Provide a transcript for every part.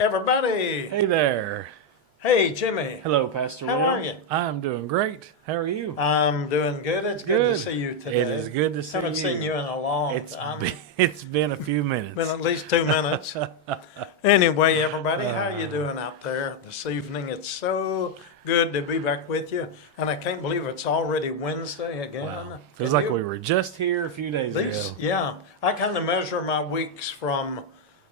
Everybody. Hey there. Hey, Jimmy. Hello, Pastor How Will. are you? I'm doing great. How are you? I'm doing good. It's good to see you today. It is good to see you. Haven't seen you in a long It's time. it's been a few minutes. Been at least 2 minutes. Anyway, everybody, how you doing out there this evening? It's so good to be back with you. And I can't believe it's already Wednesday again. Wow. Feels like we were just here a few days ago. Yeah. I kind of measure my weeks from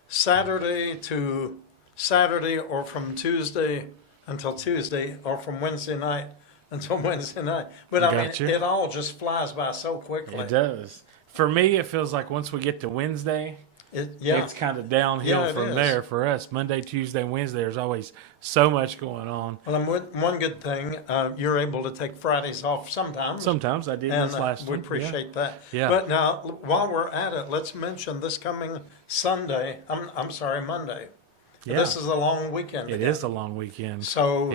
Saturday to Saturday, or from Tuesday until Tuesday, or from Wednesday night until Wednesday night. But I mean, it all just flies by so quickly. It does. For me, it feels like once we get to Wednesday, it's kind of downhill from there for us. Monday, Tuesday, and Wednesday, there's always so much going on. Well, one good thing, you're able to take Fridays off sometimes. Sometimes I did this last we week. appreciate that. Yeah. But now, while we're at it, let's mention this coming Sunday. I'm sorry, Monday. Yeah. This is a long weekend. It is a long weekend. So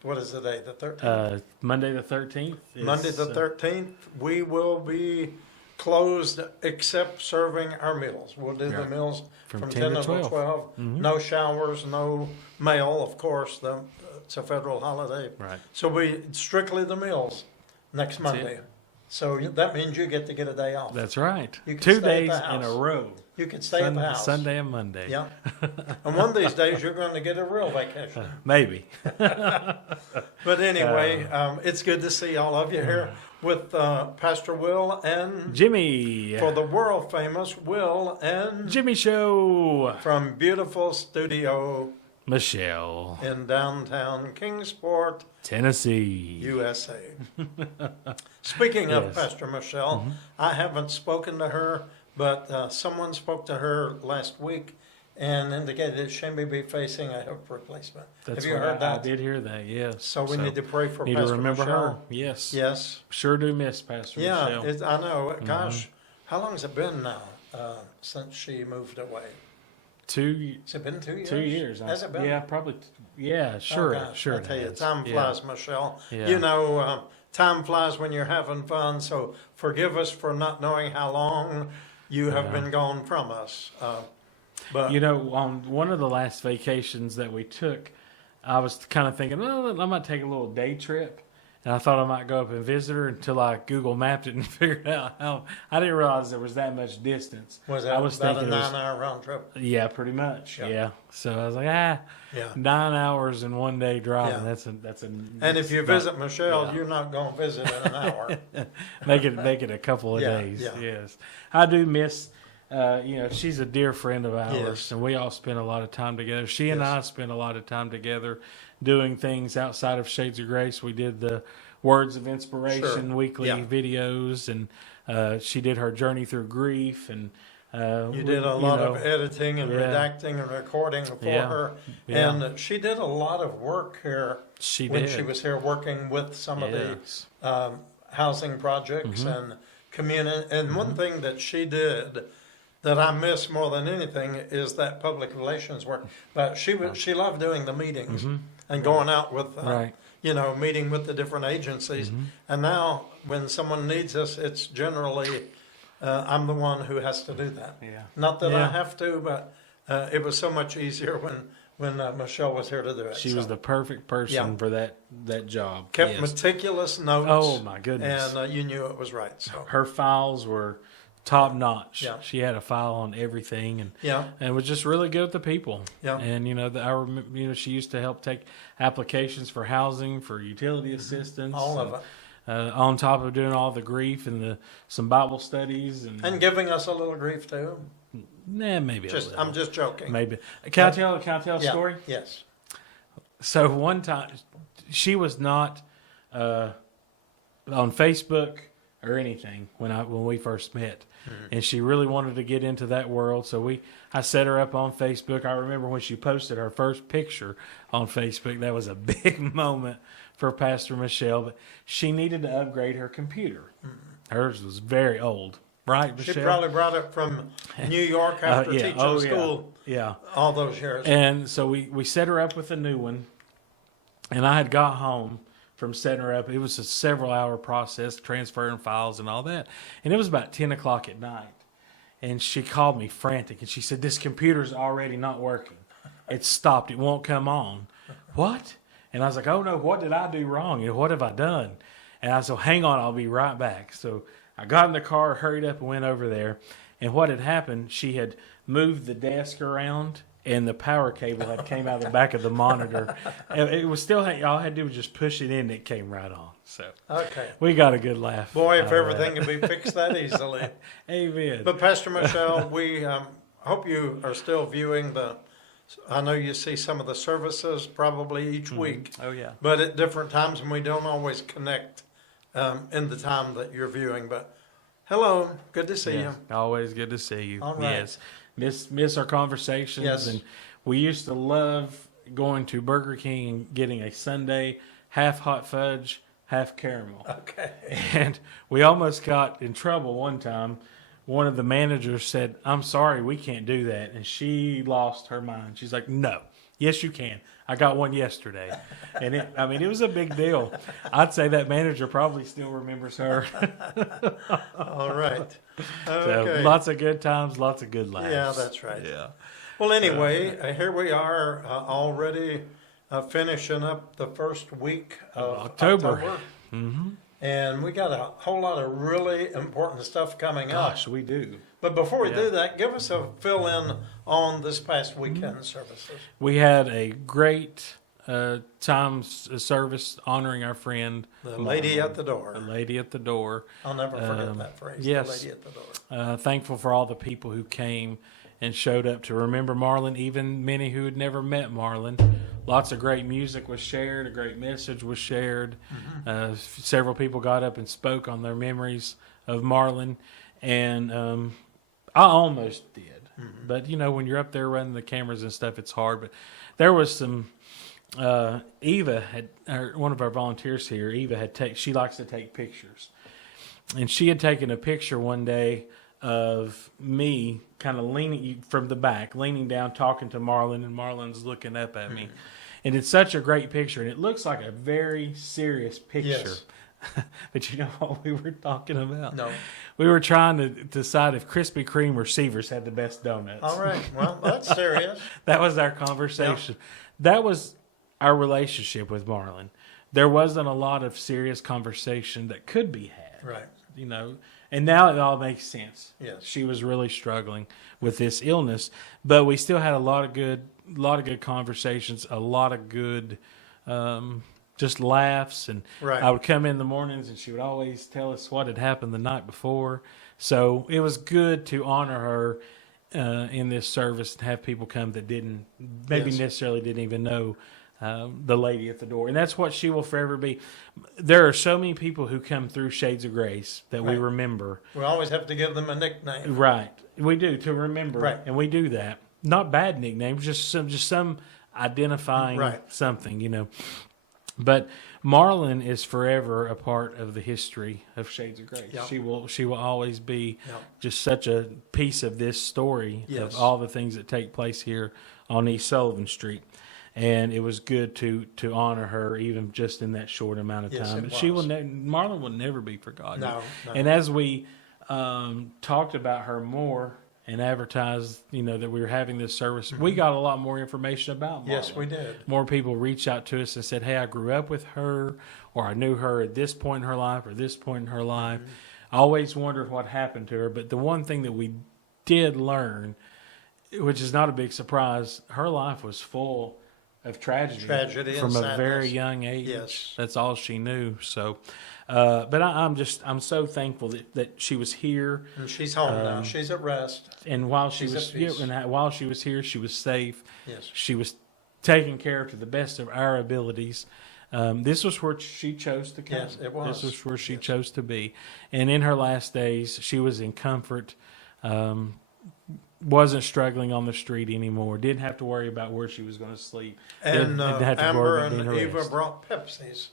what is the day? The 13th? Monday the 13th. Monday the 13th, we will be closed except serving our meals. We'll do the meals from 10 to 12. Mm-hmm. No showers, no mail, of course. It's a federal holiday. Right. So we strictly the meals next Monday. So that means you get to get a day off. That's right. You can 2 stay days at the in a house. row. You can stay at the house. Sunday and Monday. Yeah. And one of these days you're going to get a real vacation. Maybe. But anyway, it's good to see all of you here with Pastor Will and Jimmy. For the world famous Will and Jimmy Show. From beautiful studio Michelle. in downtown Kingsport, Tennessee, USA. Speaking of Pastor Michelle, I haven't spoken to her, but someone spoke to her last week and indicated that she may be facing a hip replacement. Have you heard that? I did hear that, yes. So we need to pray for need Pastor to remember Michelle. her. Yes. Yes. Sure do miss Pastor Michelle. Yeah, I know. Gosh, how long has it been now since she moved away? Has it been 2 years? 2 years. Has it been? Yeah, probably. Yeah, sure. Oh, gosh, sure. I tell you, has. time flies, Michelle. Yeah. You know, time flies when you're having fun. So forgive us for not knowing how long you have been gone from us. But you know, on one of the last vacations that we took, I was kind of thinking, well, I might take a little day trip. And I thought I might go up and visit her until I Google mapped it and figured out how. I didn't realize there was that much distance. Was that about a 9-hour round trip? Yeah, pretty much. Yeah. Yeah. So I was like, 9 hours in 1 day driving. Yeah. That's a. And if you visit Michelle, you're not going to visit in an hour. make it a couple of days. Yeah. Yes, I do miss. She's a dear friend of ours, Yes. and we all spend a lot of time together. She and I spend a lot of time together doing things outside of Shades of Grace. We did the Words of Inspiration weekly videos, and she did her journey through grief. And you did a lot of editing and redacting and recording for her. Yeah. And she did a lot of work here when she was here working with some of the housing projects and community. And one thing that she did that I miss more than anything is that public relations work. But she loved doing the meetings and going out with, meeting with the different agencies. And now when someone needs us, it's generally I'm the one who has to do that. Yeah. Not that I have to, but it was so much easier when Michelle was here to do it. She was the perfect person for that job. Kept meticulous notes. Oh my goodness! And you knew it was right. So her files were top notch. Yeah. She had a file on everything, yeah, and was just really good with the people. Yeah. And I remember, she used to help take applications for housing, for utility assistance, all of it, on top of doing all the grief and some Bible studies and giving us a little grief too. Maybe I'm just joking. Maybe. Can I tell a story? Yes. So one time, she was not on Facebook or anything when we first met, and she really wanted to get into that world. So I set her up on Facebook. I remember when she posted her first picture on Facebook. That was a big moment for Pastor Michelle. But she needed to upgrade her computer. Hers was very old. Right, Michelle? She probably brought it from New York after teaching school all those years. And so we set her up with a new one, and I had got home from setting her up. It was a several-hour process, transferring files and all that. And it was about 10 o'clock at night, and she called me frantic, and she said, "This computer's already not working. It's stopped. It won't come on." What? And I was like, "Oh, no, what did I do wrong? What have I done?" And I said, "Hang on, I'll be right back." So I got in the car, hurried up, and went over there. And what had happened, she had moved the desk around, and the power cable had came out of the back of the monitor. And it was still, all I had to do was just push it in, and it came right on. So we got a good laugh. Boy, if everything could be fixed that easily. Amen. But Pastor Michelle, we hope you are still viewing I know you see some of the services probably each week. Oh, yeah. But at different times, and we don't always connect in the time that you're viewing. But hello, good to see you. Always good to see you. All right. Yes. Miss our conversations. Yes. And we used to love going to Burger King and getting a sundae, half hot fudge, half caramel. Okay. And we almost got in trouble one time. One of the managers said, "I'm sorry, we can't do that." And she lost her mind. She's like, "No, yes, you can. I got one yesterday." And it was a big deal. I'd say that manager probably still remembers her. All right. So lots of good times, lots of good laughs. Yeah, that's right. Yeah. Well, anyway, here we are already finishing up the first week of October. Mm-hmm. And we got a whole lot of really important stuff coming up. Gosh, we do. But before we do that, give us a fill-in on this past weekend services. We had a great service honoring our friend. The lady at the door. The lady at the door. I'll never forget that phrase, yes. The lady at the door. Thankful for all the people who came and showed up to remember Marlon, even many who had never met Marlon. Lots of great music was shared, a great message was shared. Mm-hmm. Several people got up and spoke on their memories of Marlon, and I almost did. Mm-hmm. But, when you're up there running the cameras and stuff, it's hard. But there was some, Eva one of our volunteers here, Eva she likes to take pictures. And she had taken a picture one day of me kind of leaning from the back, leaning down, talking to Marlon, and Marlon's looking up at me. And it's such a great picture, and it looks like a very serious picture. Yes. But you know what we were talking about? No. We were trying to decide if Krispy Kreme or Seavers had the best donuts. All right. Well, that's serious. That was our conversation. Yeah. That was our relationship with Marlon. There wasn't a lot of serious conversation that could be had. Right. And now it all makes sense. Yes. She was really struggling with this illness, but we still had a lot of good conversations, a lot of good just laughs. And right. I would come in the mornings, and she would always tell us what had happened the night before. So it was good to honor her in this service and have people come that necessarily didn't even know the lady at the door. And that's what she will forever be. There are so many people who come through Shades of Grace that we remember. We always have to give them a nickname. Right. We do, to remember. Right. And we do that. Not bad nicknames, just some identifying something, But Marlon is forever a part of the history of Shades of Grace. Yep. She will always be just such a piece of this story of all the things that take place here on East Sullivan Street. And it was good to honor her even just in that short amount of time. But Marlon will never be forgotten. No. And as we talked about her more and advertised, that we were having this service, we got a lot more information about Marlon. Yes, we did. More people reached out to us and said, hey, I grew up with her, or I knew her at this point in her life, or this point in her life. I always wondered what happened to her. But the one thing that we did learn, which is not a big surprise, her life was full of tragedy from a very young age. Yes. That's all she knew. So, but I'm so thankful that she was here. And she's home now. She's at rest. And while she She's was at peace. while she was here, she was safe. Yes. She was taken care of to the best of our abilities. This was where she chose to come. Yes, it was. This was where she chose to be. And in her last days, she was in comfort. Wasn't struggling on the street anymore. Didn't have to worry about where she was going to sleep. And Didn't have to Amber worry about and being Eva harassed. brought Pepsis.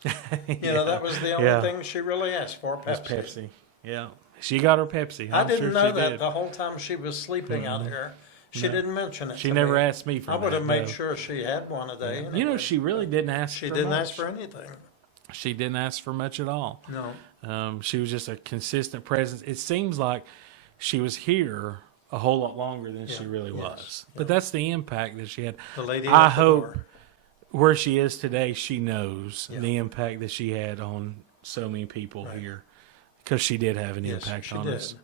That was the only thing she really asked for, Was Pepsi. Pepsi. Yeah. She got her Pepsi. I I'm didn't sure know she that did. the whole time she was sleeping out here. She didn't mention it She to never me. asked me for I would have that, made though. sure she had one a day. Anyway. She really didn't ask She for didn't much. ask for anything. She didn't ask for much at all. No. She was just a consistent presence. It seems like she was here a whole lot longer than she really was. But that's the impact that she had. The lady I at the hope door. where she is today, she knows Yeah. the impact that she had on so many people here, because she did have an Yes, impact she on did. us.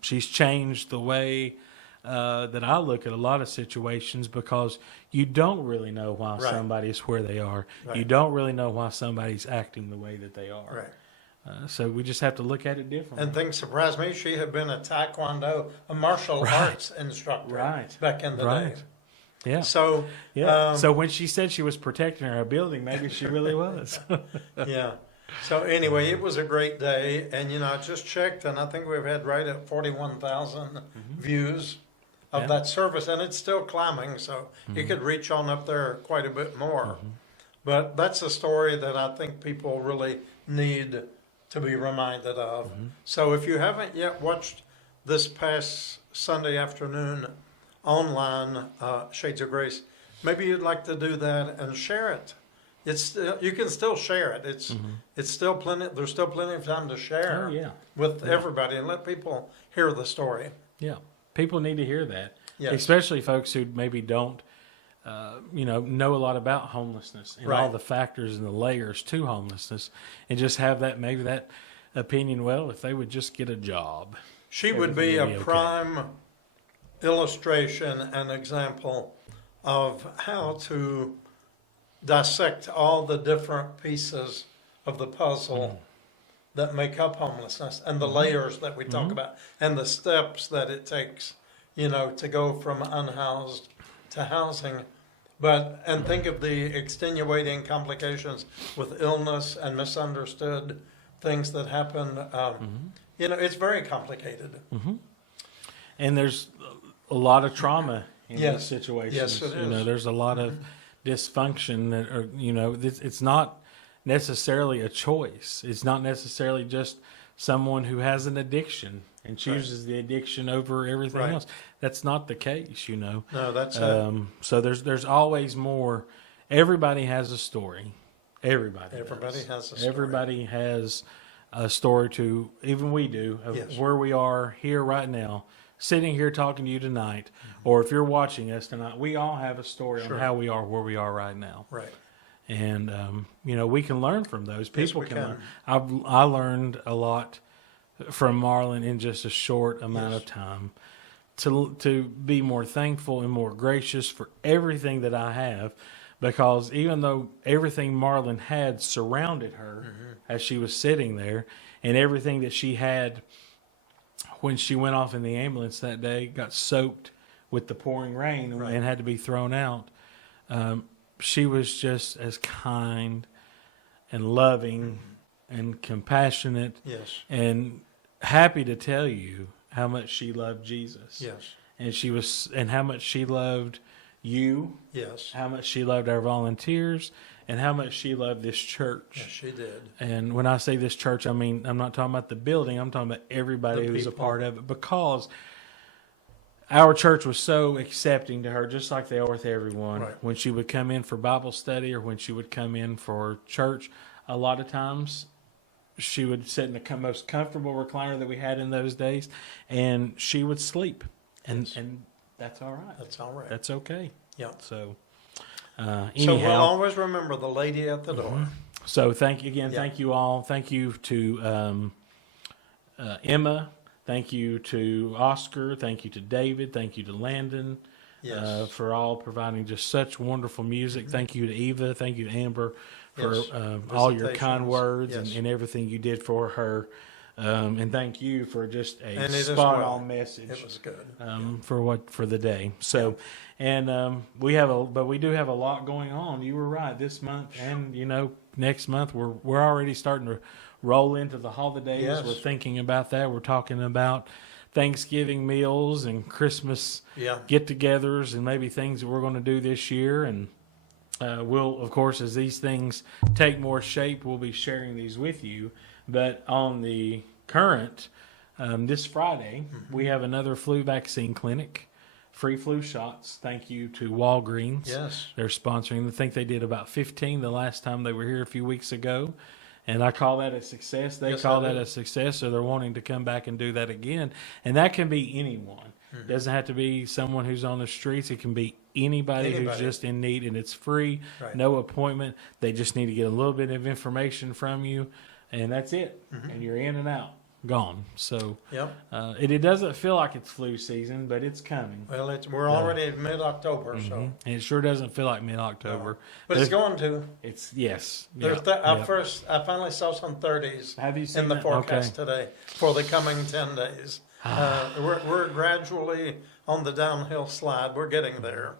She's changed the way that I look at a lot of situations, because you don't really know why Right. somebody's where they are. Right. You don't really know why somebody's acting the way that they are. Right. So we just have to look at it differently. And things surprised me. She had been a Taekwondo, a martial arts instructor back in the day. Yeah. So, So when she said she was protecting our building, maybe she really was. yeah. So anyway, it was a great day. And, I just checked, and I think we've had right at 41,000 views of that service. And it's still climbing, so you could reach on up there quite a bit more. But that's a story that I think people really need to be reminded of. So if you haven't yet watched this past Sunday afternoon online, Shades of Grace, maybe you'd like to do that and share it. It's you can still share it. It's still plenty. There's still plenty of time to share with everybody and let people hear the story. Yeah. People need to hear that, Yes. especially folks who maybe don't, know a lot about homelessness and all Right. the factors and the layers to homelessness, and just have that opinion. Well, if they would just get a job, She would be a Everything would be okay. prime illustration and example of how to dissect all the different pieces of the puzzle that make up homelessness and the layers that we talk about and the steps that it takes, to go from unhoused to housing. And think of the extenuating complications with illness and misunderstood things that happen. It's very complicated. and there's a lot of trauma in Yes. these situations. Yes, it is. There's a lot of dysfunction that it's not necessarily a choice. It's not necessarily just someone who has an addiction and chooses the addiction over everything Right. else. That's not the case, No, that's it. So there's always more. Everybody has a story. Everybody Everybody does. has a story. Everybody has a story to, even we do, of Yes. where we are here right now, sitting here talking to you tonight, or if you're watching us tonight, we all have a story Sure. on how we are where we are right now. Right. And, we can learn from those. Yes, People we can can. learn. I learned a lot from Marlon in just a short amount of time to be more thankful and more gracious for everything that I have, because even though everything Marlon had surrounded her as she was sitting there, and everything that she had when she went off in the ambulance that day got soaked with the pouring rain and had to be thrown out, she was just as kind and loving and compassionate Yes. and happy to tell you how much she loved Jesus. Yes. And how much she loved you, Yes. how much she loved our volunteers, and how much she loved this church. Yes, she did. And when I say this church, I mean, I'm not talking about the building, I'm talking about everybody The who's a people. part of it, because our church was so accepting to her, just like they are with everyone. Right. When she would come in for Bible study or when she would come in for church, a lot of times she would sit in the most comfortable recliner that we had in those days, and she would sleep. And that's all right. That's all right. That's okay. Yeah. So, So anyhow. we'll always remember the lady at the door. So thank you again. Yeah. Thank you all. Thank you to Emma. Thank you to Oscar. Thank you to David. Thank you to Landon Yes. for all providing just such wonderful music. Thank you to Eva. Thank you to Amber for Yes. all your kind Visitations. words Yes. and everything you did for her. And thank you for just And a it as spot well. on message. It was good. For the day. So, and we do have a lot going on. You were right. This month and next month we're already starting to roll into the holidays. Yes. We're thinking about that. We're talking about Thanksgiving meals and Christmas Yeah. get-togethers and maybe things that we're going to do this year. And we'll, of course, as these things take more shape, we'll be sharing these with you. But on the current, this Friday, we have another flu vaccine clinic, free flu shots. Thank you to Walgreens. Yes. They're sponsoring. I think they did about 15 the last time they were here a few weeks ago. And I call that a success. They Yes, call I that do. a success, so they're wanting to come back and do that again. And that can be anyone. It doesn't have to be someone who's on the streets. It can be anybody who's Anybody. just in need, and it's free, Right. no appointment. They just need to get a little bit of information from you, and that's it. And you're in and out, gone. So Yep. it doesn't feel like it's flu season, but it's coming. Well, we're already at mid-October, so. And it sure doesn't feel like mid-October. But it's going to. It's, yes. There's Yeah, I finally saw some 30s Have you seen in the that? forecast Okay. today for the coming 10 days. We're gradually on the downhill slide. We're getting there.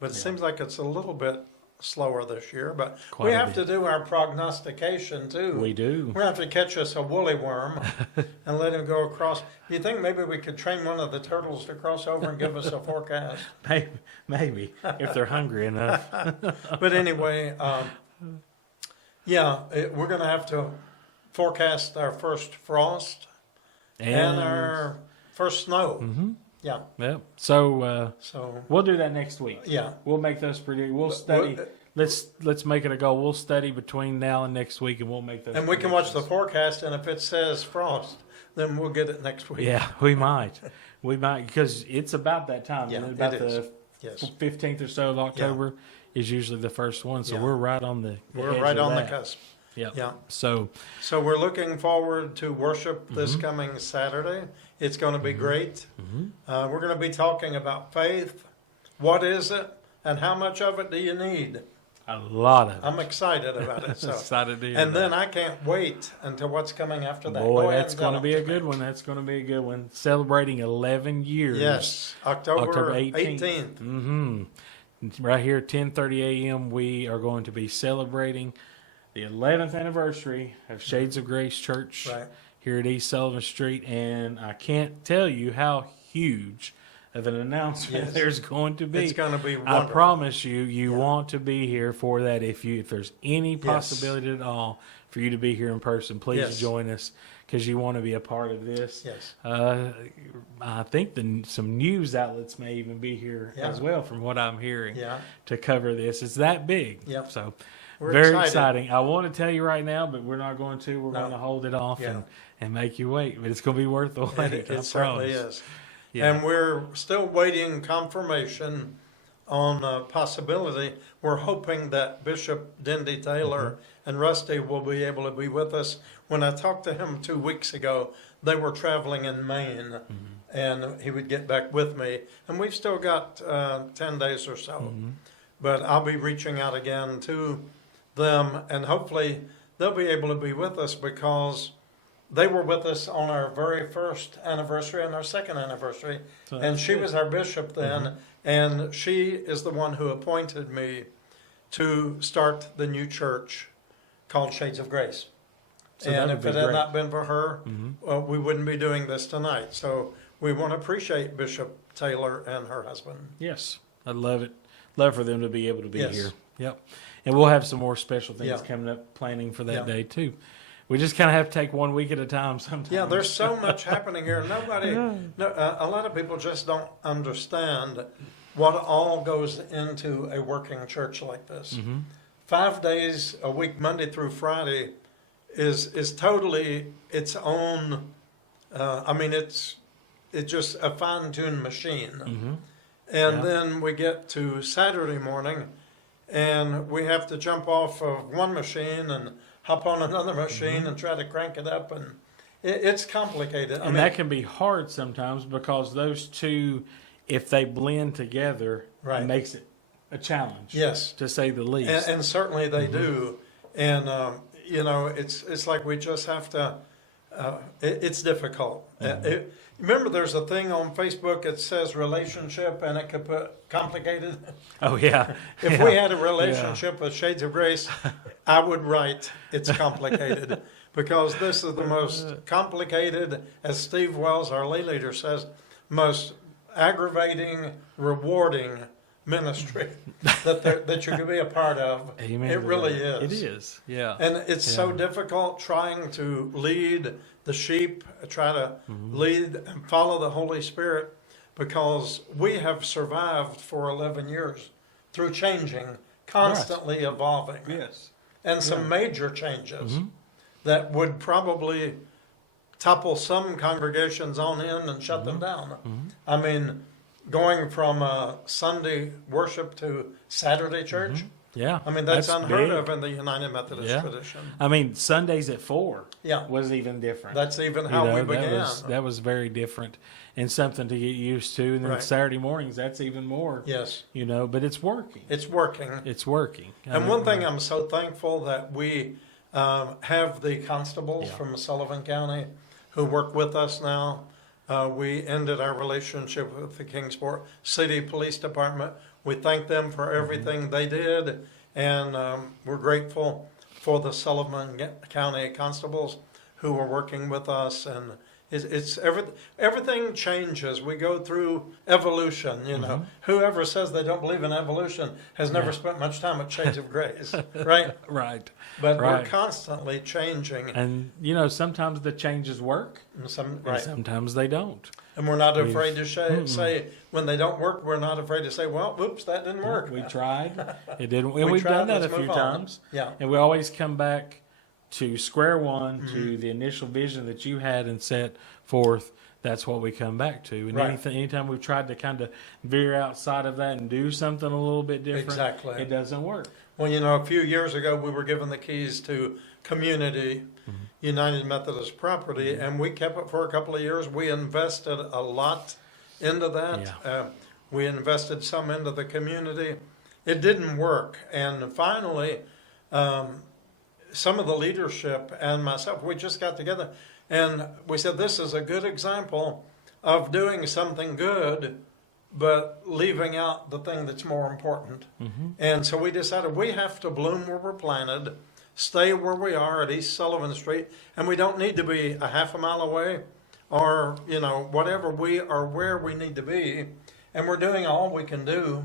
But it seems like it's a little bit slower this year. But Quite we a have bit. to do our prognostication, too. We do. We're going to have to catch us a woolly worm and let him go across. Do you think maybe we could train one of the turtles to cross over and give us a forecast? Maybe if they're hungry enough. But anyway, we're going to have to forecast our first frost and our first snow. Yeah. Yep. So So, we'll do that next week. yeah. We'll make those predictions. We'll study. Well, Let's make it a goal. We'll study between now and next week, and we'll make those. And we can watch the predictions. forecast, and if it says frost, then we'll get it next week. Yeah, we might. We might because it's about that time. Yeah, About it is. Yes. the 15th or so of October is usually the first one. So Yeah. we're right on the. We're edge right of on the that. cusp. Yep. Yeah. So So we're looking forward to worship this coming Saturday. It's going to be great. We're going to be talking about faith. What is it, and how much of it do you need? a lot of. I'm excited about it. So, Excited to hear and that. then I can't wait until what's coming after that. Go Boy, ahead that's and going to tell be a them. good one. That's going to be a good one. Celebrating 11 years. Yes, October 18th. 18th. Mm-hmm. Right here at 10:30 a.m. we are going to be celebrating the 11th anniversary of Shades of Grace Church Right. here at East Sullivan Street, and I can't tell you how huge of an announcement Yes. there's going to be. It's going to be I wonderful. promise you want to be here for that. If there's any Yes. possibility at all for you to be here in person, please Yes. join us because you want to be a part of this. Yes. I think some news outlets may even be here Yeah. as well, from what I'm hearing, Yeah. to cover this. It's that big. Yep. So We're very excited. exciting. I want to tell you right now, but we're not going to. We're No. going to hold it off Yeah. and make you wait. But it's going to be worth the wait. It, I it certainly promise. is. Yeah. And we're still waiting confirmation on a possibility. We're hoping that Bishop Dindy Taylor and Rusty will be able to be with us. When I talked to him 2 weeks ago, they were traveling in Maine, and he would get back with me. And we've still got 10 days or so. But I'll be reaching out again to them, and hopefully they'll be able to be with us because they were with us on our very first anniversary and our second anniversary. So And that's she good. was our bishop then, and she is the one who appointed me to start the new church called Shades of Grace. So that and would if be it had great. not been for her, we wouldn't be doing this tonight. So we want to appreciate Bishop Taylor and her husband. Yes, I'd love it. Love for them to be able to be Yes. here. Yep. And we'll have some more special things Yeah. coming up, planning for that Yeah. day too. We just kind of have to take 1 week at a time sometimes. Yeah, there's so much happening here. A lot of people just don't understand what all goes into a working church like this. 5 days a week, Monday through Friday, is totally its own. it's just a fine-tuned machine. Mm-hmm. And Yeah. then we get to Saturday morning, and we have to jump off of one machine and hop on another machine and try to crank it up, and it's complicated. And that can be hard sometimes because those two, if they blend together, Right. it makes it a challenge. Yes. To say the least. and certainly they do. And you know, it's like we just have to. It's difficult. Remember, there's a thing on Facebook that says relationship, and it could put complicated. Oh yeah. If Yeah. we had a relationship with Shades of Grace, I would write it's complicated because this is the most complicated, as Steve Wells, our lay leader, says, most aggravating, rewarding ministry that you can be a part of. Amen. It to really that. is. It is. Yeah. And it's so Yeah. difficult trying to lead the sheep, try to lead and follow the Holy Spirit, because we have survived for 11 years through changing, constantly evolving, Yes. and some major changes that would probably topple some congregations on in and shut them down. I mean, going from Sunday worship to Saturday church, Yeah. I mean, that's unheard big. of in the United Methodist Yeah. tradition. I mean, Sundays at 4 Yeah. was even different. That's even You how know, we began. That was very different and something to get used to. And then Right. Saturday mornings, that's even more. Yes, You know, but it's working. it's working. It's working. And one thing I'm so thankful that we have the constables Yeah. from Sullivan County who work with us now. We ended our relationship with the Kingsport City Police Department. We thank them for everything they did, and we're grateful for the Sullivan County constables who are working with us. And it's everything changes. We go through evolution. You know, whoever says they don't believe in evolution has never spent much time at Shades of Grace, right? Right. But we're Right. constantly changing. And, you know, sometimes the changes work And some, and right. sometimes they don't. And we're not We've- afraid to say when they don't work. We're not afraid to say, "Well, whoops, that didn't work." We tried. It didn't. And We we've tried, done that a let's few move on. times. Yeah, And we always come back to square one, to the initial vision that you had and set forth. That's what we come back to. And Right. anytime we've tried to kind of veer outside of that and do something a little bit different, exactly. it doesn't work. Well, you know, a few years ago, we were given the keys to Community United Methodist property, and we kept it for a couple of years. We invested a lot into that. We invested some into the community. It didn't work, and finally, some of the leadership and myself, we just got together and we said, this is a good example of doing something good, but leaving out the thing that's more important. And so we decided we have to bloom where we're planted, stay where we are at East Sullivan Street, and we don't need to be a half a mile away or, you know, whatever. We are where we need to be, and we're doing all we can do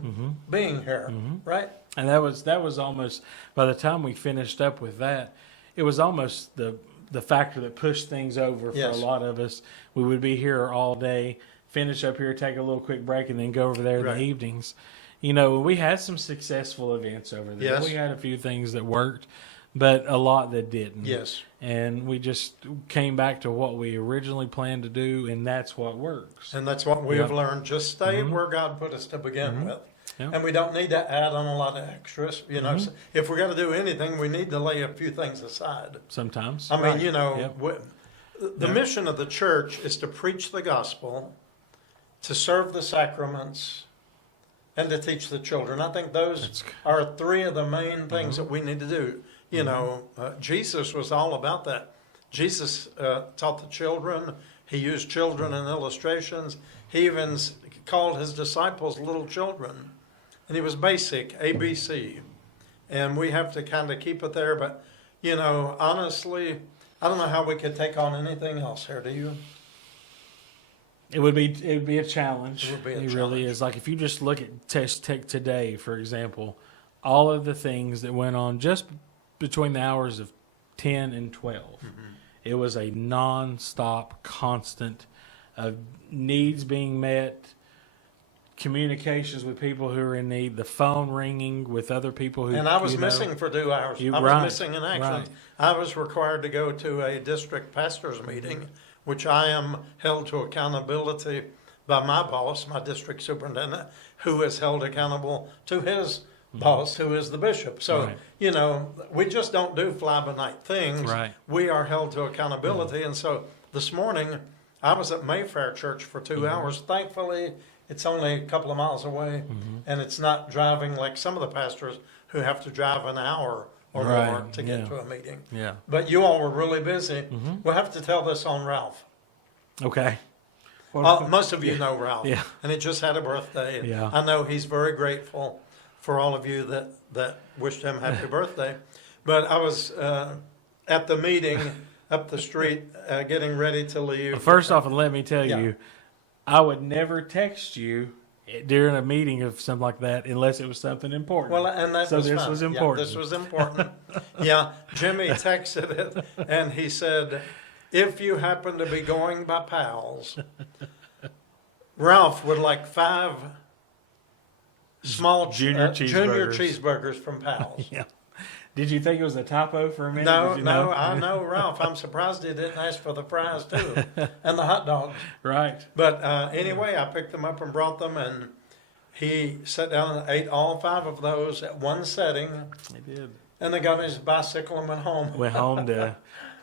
being here, right? And that was almost, by the time we finished up with that, it was almost the factor that pushed things over for Yes. a lot of us. We would be here all day, finish up here, take a little quick break, and then go over there in Right. the evenings. You know, we had some successful events over there. Yes. We had a few things that worked, but a lot that didn't. Yes. And we just came back to what we originally planned to do, and that's what works. And that's what we Yeah. have learned. Just stay where God put us to begin with. Yeah. And we don't need to add on a lot of extras. You know, Mm-hmm. if we're going to do anything, we need to lay a few things aside. Sometimes. I mean, Right. you know, Yep. the mission of the church is to preach the gospel, to serve the sacraments, and to teach the children. I think those That's- are three of the main things that we need to do. You know, Jesus was all about that. Jesus taught the children. He used children in illustrations. He even called his disciples little children. And he was basic, ABC. And we have to kind of keep it there. But, you know, honestly, I don't know how we could take on anything else here. Do you? It would be a challenge. It would be a It really challenge. is. Like if you just look at Test Tech today, for example, all of the things that went on just between the hours of 10 and 12, it was a non-stop, constant of needs being met, communications with people who are in need, the phone ringing with other people who. And I was you know, missing for 2 hours. You- I was right, missing in action. right. I was required to go to a district pastor's meeting which I am held to accountability by my boss, my district superintendent, who is held accountable to his boss, who is the bishop. So, Right. you know, we just don't do fly-by-night things. Right. We are held to accountability. And so this morning, I was at Mayfair Church for 2 hours. Thankfully, it's only a couple of miles away, and it's not driving like some of the pastors who have to drive an hour or more Right, to get yeah. to a meeting. Yeah. But you all were really busy. We'll have to tell this on Ralph. Okay. Most of you know Ralph, Yeah. and he just had a birthday. And Yeah. I know he's very grateful for all of you that wished him happy birthday. But I was at the meeting up the street getting ready to leave. First off, and let me tell Yeah. you, I would never text you during a meeting of something like that unless it was something important. Well, and that So was this fine. was Yeah, important. this was important. Yeah, Jimmy texted it, and he said, if you happen to be going by Pal's, Ralph would like 5 small Junior junior cheeseburgers. cheeseburgers from Pal's. Yeah. Did you think it was a typo for a minute? No, Did you no, know? I know Ralph. I'm surprised he didn't ask for the fries too, and the hot dogs. Right. But anyway, I picked them up and brought them, and he sat down and ate all 5 of those at one setting, He did. and then got on his bicycle and went home. Went home to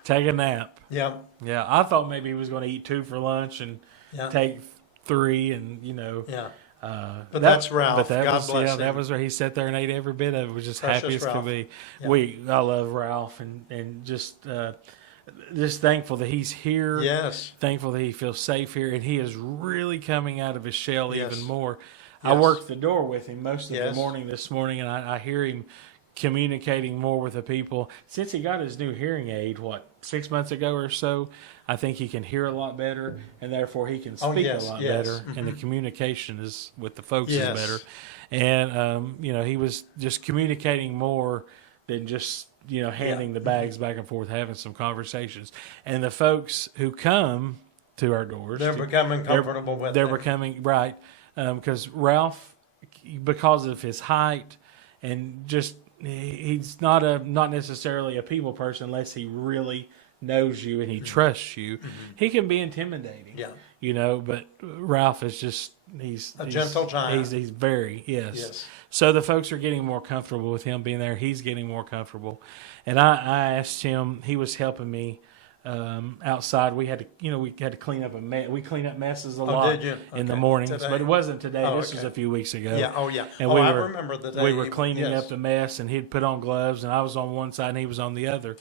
take a nap. Yeah, Yeah, I thought maybe he was going to eat 2 for lunch and yeah, take 3, and you know. yeah. But that's Ralph. But that God was, bless yeah, him. that was where he sat there and ate every bit of it. Was just Precious happy as Ralph. could be. Yeah. I love Ralph, and just thankful that he's here. Yes, Thankful that he feels safe here, and he is really coming out of his shell Yes. even more. I Yes. worked the door with him most of the Yes. morning this morning, and I hear him communicating more with the people. Since he got his new hearing aid, 6 months ago or so, I think he can hear a lot better, and therefore he can Oh, speak yes, a lot yes. better, and the communication is with the folks Yes. is better. And you know, he was just communicating more than just handing the bags back and forth, having some conversations. And the folks who come to our doors, they're becoming comfortable with they're him. becoming right, because Ralph, because of his height, and just he's not necessarily a people person unless he really knows you and he trusts you. He can be intimidating, Yeah, but Ralph is just he's A gentle giant. He's very yes. So the folks are getting more comfortable with him being there. He's getting more comfortable, and I asked him. He was helping me outside. We had to clean up a mess. We clean up messes a lot did you? in the Okay. mornings, Today? but it wasn't today. Oh, This was okay. a few weeks ago. Yeah, oh yeah. And oh, we I were- remember the day. We were cleaning yes. up the mess, and he'd put on gloves, and I was on one side, and he was on the other.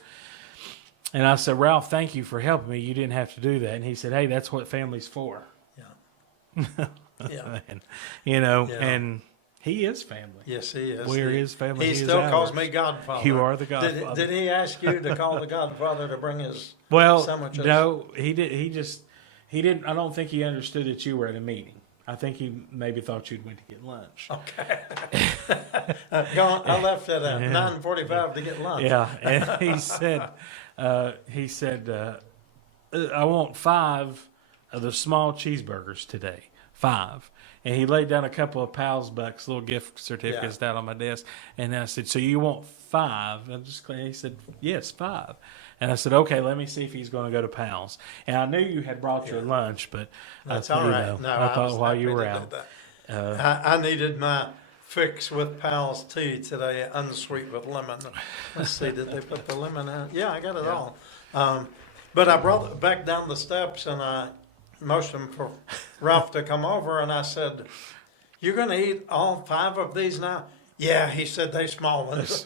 And I said, Ralph, thank you for helping me. You didn't have to do that. And he said, hey, that's what family's for. Yeah. Yeah. And, Yeah. and he is family. Yes, he is. We're his family. He He is still calls ours. me Godfather. You are the Godfather. Did he ask you to call the Godfather to bring his Well, sandwiches? no, he did. He didn't. I don't think he understood that you were at a meeting. I think he maybe thought you'd went to get lunch. Okay. I left at 9:45 to get lunch. Yeah, and he said, I want 5 of the small cheeseburgers today. 5. And he laid down a couple of Pal's Bucks little gift certificates down on my desk. And I said, so you want 5? And he said, yes, 5. And I said, okay, let me see if he's going to go to Pal's. And I knew you had brought your lunch, but That's I, all you right. know, No, I was thought while you happy were to out. do that. I needed my fix with Pal's tea today, unsweet with lemon. Let's see, did they put the lemon in? Yeah, I got it all. But I brought it back down the steps, and I motioned for Ralph to come over, and I said, you're going to eat all 5 of these now? Yeah, he said, they small ones.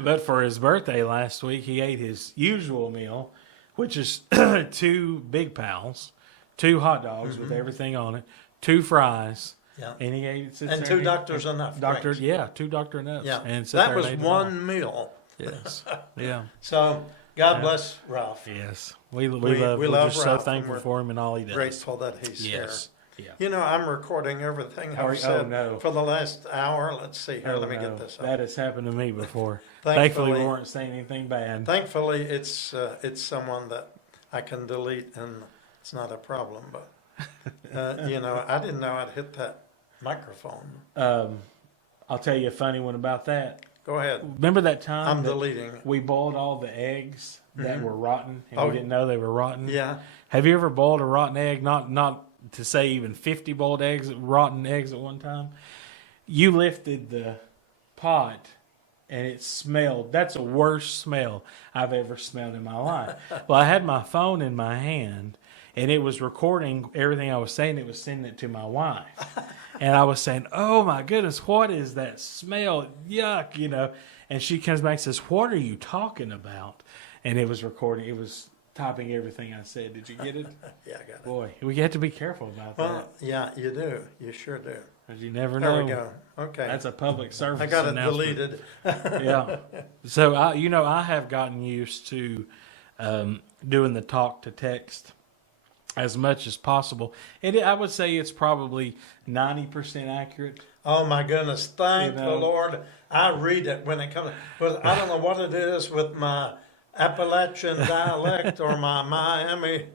But for his birthday last week, he ate his usual meal, which is 2 Big Pals, 2 hot dogs with everything on it, 2 fries, Yeah. and he ate it. And 2 Doctor's Enough. 2 drinks. Dr. Nuts. Yeah, And that was one meal. Yes. Yeah. So God bless Ralph. Yes. We love we we're love just Ralph, so and thankful we're for him and all he does. Grateful that he's here. Yes. Yeah. You know, I'm recording everything Oh, I've said no. for the last hour. Let's see here. Oh, Let me no. get this up. That has happened to me before. Thankfully- Thankfully, we weren't saying anything bad. Thankfully, it's someone that I can delete, and it's not a problem. But you know, I didn't know I'd hit that microphone. I'll tell you a funny one about that. Go ahead. Remember that time I'm that deleting. we boiled all the eggs that were rotten and Oh. we didn't know they were rotten? Yeah. Have you ever boiled a rotten egg? Not to say even 50 boiled eggs, rotten eggs at one time. You lifted the pot and it smelled. That's the worst smell I've ever smelled in my life. Well, I had my phone in my hand and it was recording everything I was saying. It was sending it to my wife. And I was saying, oh my goodness, what is that smell? Yuck, you know. And she comes back and says, what are you talking about? And it was recording. It was typing everything I said. Did you get it? Yeah, I got it. Boy, we have to be careful about Well, that. yeah, you do. You sure do. Because you never There know. we go. Okay. That's a public service I got it announcement. deleted. Yeah. So, I have gotten used to doing the talk to text as much as possible. And I would say it's probably 90% accurate. Oh my goodness! Thank You the know. Lord. I read it when it comes. But I don't know what it is with my Appalachian dialect or my Miami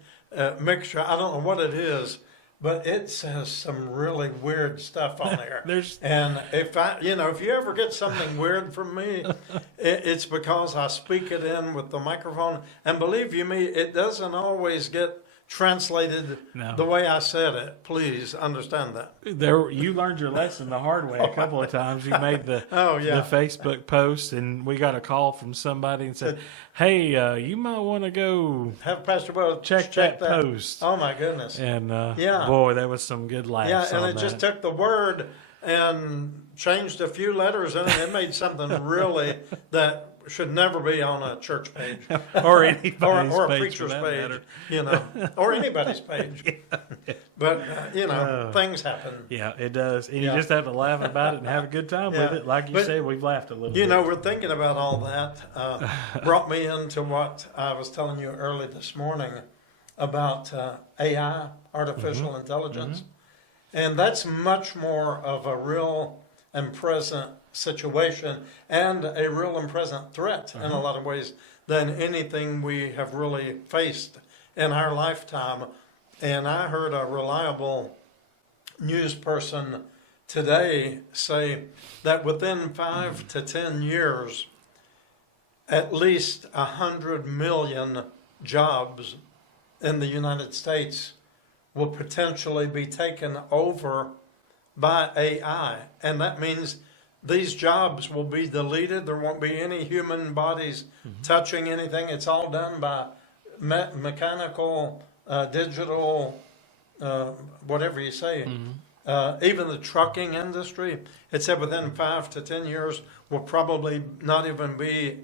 mixture. I don't know what it is, but it says some really weird stuff on there. And if you ever get something weird from me, it's because I speak it in with the microphone. And believe you me, it doesn't always get translated the way I said it. Please understand that. You learned your lesson the hard way a couple of times. You made the yeah. the Facebook post, and we got a call from somebody and said, "Hey, you might want to go Have Pastor Will check that post." Oh my goodness! And yeah, boy, that was some good laughs. Yeah, and on it just that. took the word and changed a few letters in it. It made something really that should never be on a church page or anybody's or a page preacher's for that page, matter. or anybody's page. But things happen. Yeah, it does. And Yeah. you just have to laugh about it and have a good time Yeah. with it. Like you But, said, we've laughed a little You bit. know, we're thinking about all that. Brought me into what I was telling you early this morning about AI, artificial intelligence. And that's much more of a real and present situation and a real and present threat in a lot of ways than anything we have really faced in our lifetime. And I heard a reliable news person today say that within 5 to 10 years, at least 100 million jobs in the United States will potentially be taken over by AI. And that means these jobs will be deleted. There won't be any human bodies touching anything. It's all done by mechanical, digital, whatever you say. Even the trucking industry, it said within 5 to 10 years will probably not even be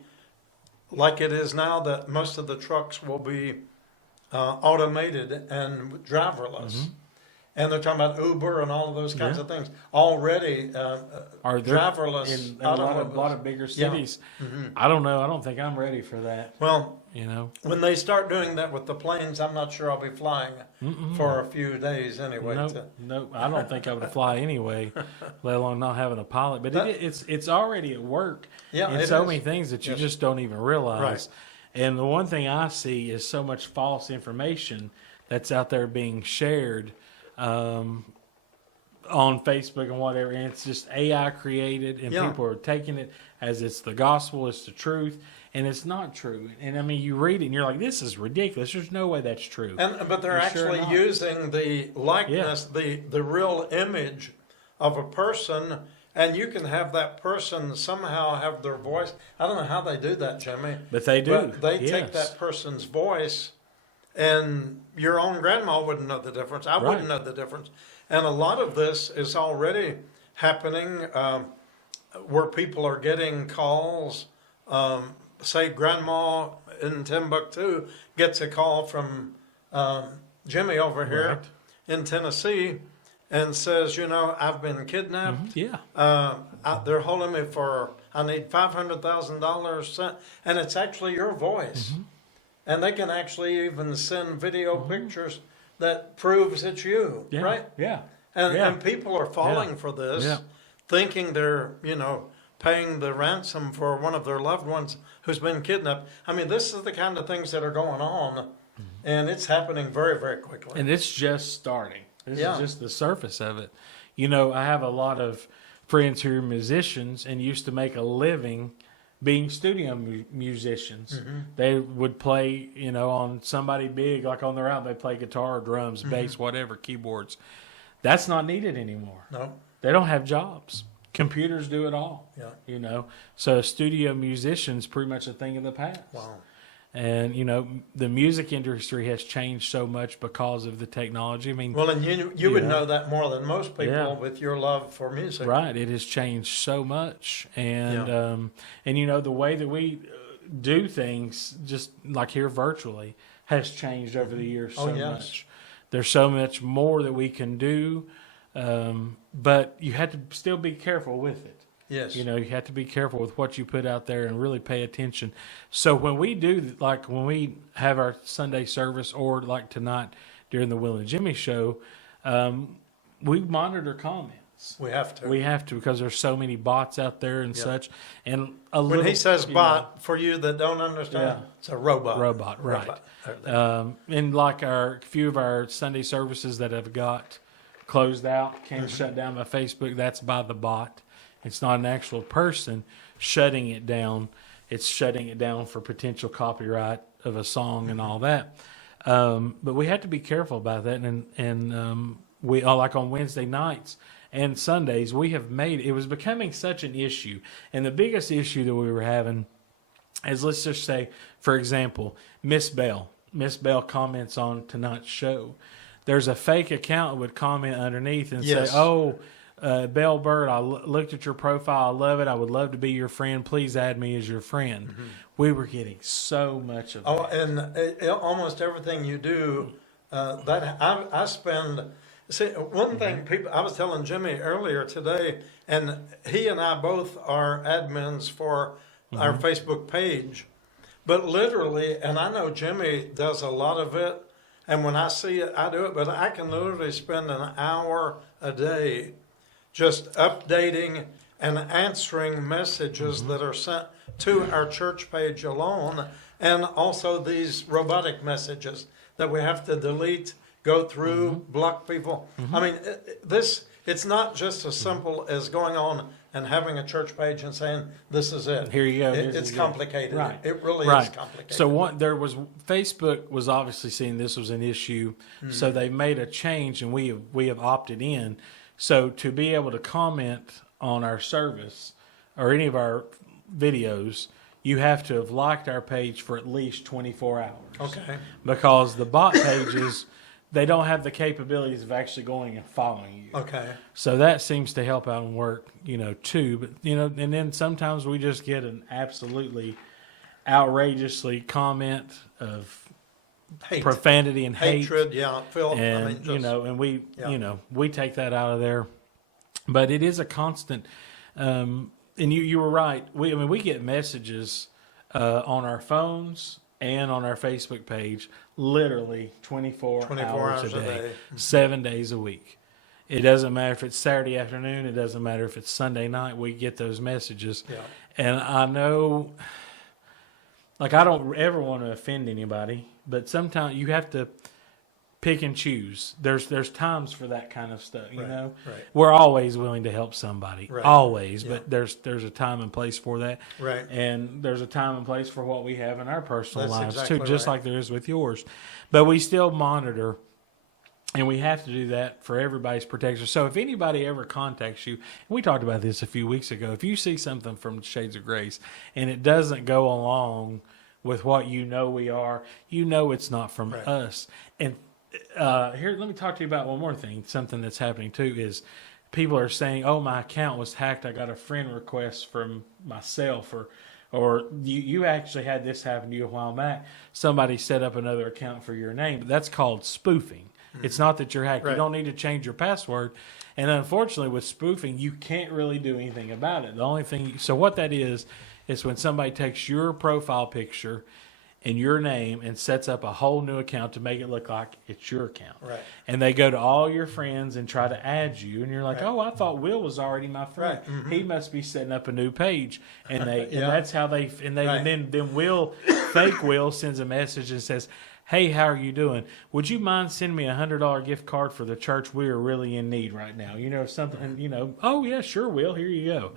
like it is now, that most of the trucks will be automated and driverless. And they're talking about Uber and all of those kinds of things. Already, Are there driverless in a lot of bigger cities? I don't know. I don't think I'm ready for that. Well, You know, when they start doing that with the planes, I'm not sure I'll be flying for a few days anyway. no, I don't think I would fly anyway, let alone not having a pilot. But it's already at work Yeah, in it so is. many things that you Yes. just don't even realize. Right. And the one thing I see is so much false information that's out there being shared on Facebook and whatever, and it's just AI created, and people are taking it as it's the gospel, it's the truth, and it's not true. And I mean, you read it and you're like, this is ridiculous. There's no way that's true. But they're actually using the likeness, the real image of a person, and you can have that person somehow have their voice. I don't know how they do that, Jimmy. But they do. But they take that person's voice, and your own grandma wouldn't know the difference. I wouldn't know the difference. And a lot of this is already happening where people are getting calls. Say grandma in Timbuktu gets a call from Jimmy over here in Tennessee and says, I've been kidnapped. They're holding me I need $500,000, and it's actually your voice. And they can actually even send video pictures that proves it's you, right? Yeah. And people are falling for this, thinking they're, paying the ransom for one of their loved ones who's been kidnapped. I mean, this is the kind of things that are going on, and it's happening very, very quickly. And it's just starting. This is just the surface of it. I have a lot of friends who are musicians and used to make a living being studio musicians. They would play, on somebody big, like on their album, they play guitar, drums, bass, whatever, keyboards. That's not needed anymore. No. They don't have jobs. Computers do it all. Yeah. So a studio musician's pretty much a thing of the past. Wow. And, the music industry has changed so much because of the technology. I mean, well, and you would know that more than most people with your love for music. Right. It has changed so much. And, the way that we do things, just like here virtually, has changed over the years so much. There's so much more that we can do, but you have to still be careful with it. Yes. You have to be careful with what you put out there and really pay attention. So when we do, like when we have our Sunday service or like tonight during the Will and Jimmy show, we monitor comments. We have to. We have to, because there's so many bots out there and such. And when he says bot, for you that don't understand, it's a robot. Robot, right. And like a few of our Sunday services that have got closed out, shut down by Facebook, that's by the bot. It's not an actual person shutting it down. It's shutting it down for potential copyright of a song and all that. But we have to be careful about that. And we like on Wednesday nights and Sundays, we have it was becoming such an issue. And the biggest issue that we were having is, let's just say, for example, Miss Bell. Miss Bell comments on tonight's show. There's a fake account that would comment underneath and say, Bell Bird, I looked at your profile. I love it. I would love to be your friend. Please add me as your friend. We were getting so much of that. Oh, and almost everything you do, that I spend. See, one thing I was telling Jimmy earlier today, and he and I both are admins for our Facebook page, but literally, and I know Jimmy does a lot of it, and when I see it, I do it, but I can literally spend an hour a day just updating and answering messages that are sent to our church page alone, and also these robotic messages that we have to delete, go through, block people. I mean, it's not just as simple as going on and having a church page and saying, this is it. Here you go. It's complicated. Right. It really is complicated. So Facebook was obviously seeing this was an issue, so they made a change, and we have opted in. So to be able to comment on our service or any of our videos, you have to have liked our page for at least 24 hours. Okay. Because the bot pages, they don't have the capabilities of actually going and following you. Okay. So that seems to help out and work, too. But, and then sometimes we just get an absolutely outrageously comment of profanity and hatred, Phil. And and we take that out of there, but it is a constant. And you were right. We get messages on our phones and on our Facebook page, literally 24 hours a day, 7 days a week. It doesn't matter if it's Saturday afternoon. It doesn't matter if it's Sunday night. We get those messages, and I know. Like, I don't ever want to offend anybody, but sometimes you have to pick and choose. There's times for that kind of stuff, you know? Right. We're always willing to help somebody, always, Yeah. but there's a time and place for that. Right. And there's a time and place for what we have in our personal That's lives, exactly too, just right. like there is with yours. But we still monitor, and we have to do that for everybody's protection. So if anybody ever contacts you, and we talked about this a few weeks ago, if you see something from Shades of Grace and it doesn't go along with what we are, it's not from us. And here, let me talk to you about one more thing. Something that's happening too is people are saying, "Oh, my account was hacked. I got a friend request from myself," or you actually had this happen to you a while back. Somebody set up another account for your name, but that's called spoofing. Mm-hmm. It's not that you're hacked. Right. You don't need to change your password. And unfortunately, with spoofing, you can't really do anything about it. The only thing, so what that is when somebody takes your profile picture and your name and sets up a whole new account to make it look like it's your account. Right. And they go to all your friends and try to add you, and you're like, "Oh, I thought Will was already my friend. Right. Mm-hmm. He must be setting up a new page." And they Yeah. and that's how they Right. and then fake Will sends a message and says, Hey, how are you doing? Would you mind sending me $100 gift card for the church? We are really in need right now. Something, oh, yeah, sure, Will. Here you go.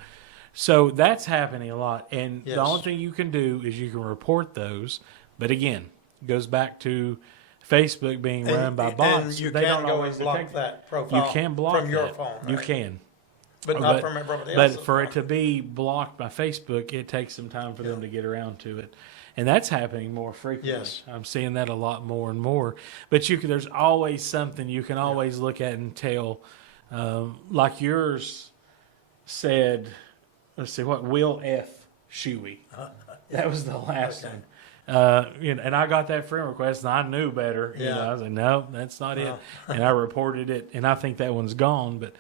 So that's happening a lot. And Yes. the only thing you can do is you can report those. But again, it goes back to Facebook being run by bots. And you They can don't go always and block detect that profile You can block from your that. phone. You right? can. But not from everybody else's But for phone. it to be blocked by Facebook, it takes some time for them to get around to it. And that's happening more frequently. Yes. I'm seeing that a lot more and more. But there's always something you can always look at and tell. Like yours said, let's see, what, Will F. Shuey. That was the last Okay. one. And I got that friend request, and I knew better. Yeah. I was like, no, that's not it. No. And I reported it, and I think that one's gone. But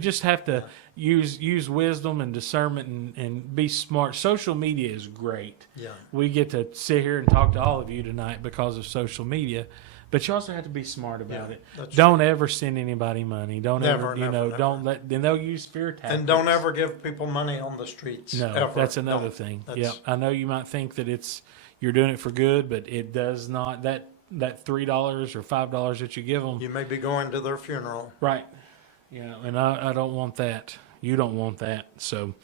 just have to use wisdom and discernment and be smart. Social media is great. Yeah. We get to sit here and talk to all of you tonight because of social media, but you also have to be smart about it. Don't ever send anybody money. Don't Never, never. don't let. Then they'll use fear tactics. And don't ever give people money on the streets. No, ever. that's another Don't. thing. That's- Yeah, I know you might think that you're doing it for good, but it does not. That $3 or $5 that you give them, You may be going to their funeral. right? And I don't want that. You don't want that. So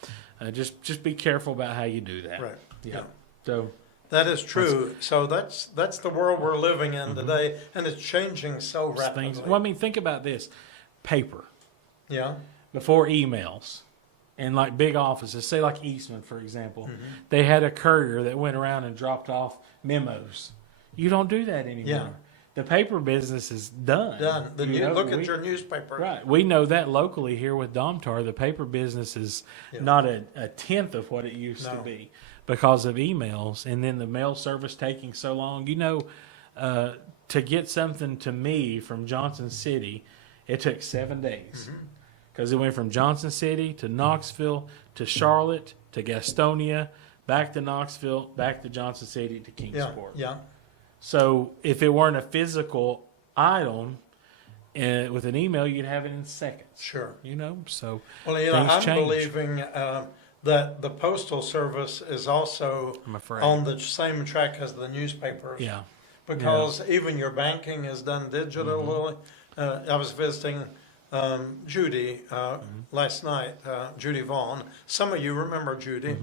just be careful about how you do that. Right. Yeah. So That is true. So that's the world we're living in today, and it's changing so rapidly. things. Well, I mean, think about this: paper Yeah. before emails, and like big offices. Say like Eastman, for example, Mm-hmm. they had a courier that went around and dropped off memos. You don't do that anymore. Yeah. The paper business is done. Done. Look at we- your newspaper. Right. We know that locally here with Domtar, the paper business is Yeah. not a tenth of what it used to No. be because of emails, and then the mail service taking so long. To get something to me from Johnson City, it took 7 days because it went from Johnson City to Knoxville to Charlotte to Gastonia, back to Knoxville, back to Johnson City to Yeah. Kingsport. Yeah. So if it weren't a physical item with an email, you'd have it in seconds. Sure. So Well, things I'm change. believing that the postal service is also I'm afraid. on the same track as the newspapers. Yeah. Because even your banking is done digitally. I was visiting Judy last night, Judy Vaughn. Some of you remember Judy.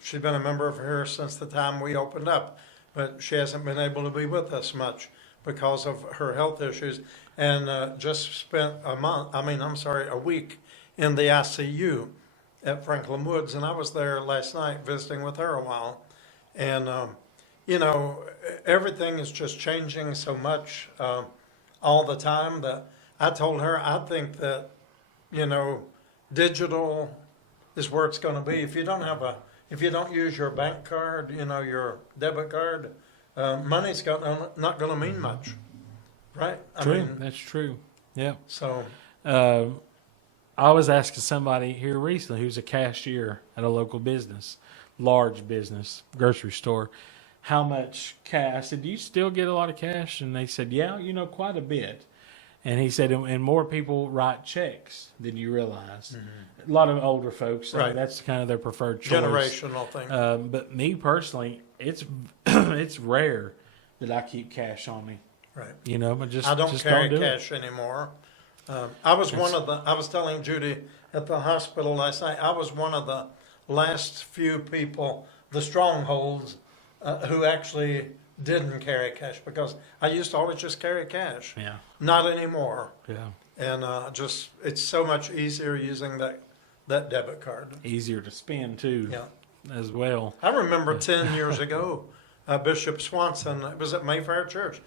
She's been a member of here since the time we opened up, but she hasn't been able to be with us much because of her health issues, and just spent a week in the ICU at Franklin Woods, and I was there last night visiting with her a while, and everything is just changing so much all the time that I told her I think that digital is where it's going to be. If you don't use your bank card, your debit card, money's not going to mean much, right? That's true. Yeah. So I was asking somebody here recently who's a cashier at a local business, large business, grocery store, how much cash. I said, do you still get a lot of cash? And they said, yeah, quite a bit. And he said, and more people write checks than you realize. A lot of older folks, so Right. that's kind of their preferred choice. generational thing. But me personally, it's it's rare that I keep cash on me. Right. But just I don't just carry do it. cash anymore. I was telling Judy at the hospital last night, I was one of the last few people, the strongholds, who actually didn't carry cash, because I used to always just carry cash. Yeah. Not anymore. Yeah. And it's so much easier using that debit card. Easier to spend too. Yeah. As well. I remember 10 years ago, Bishop Swanson, it was at Mayfair Church,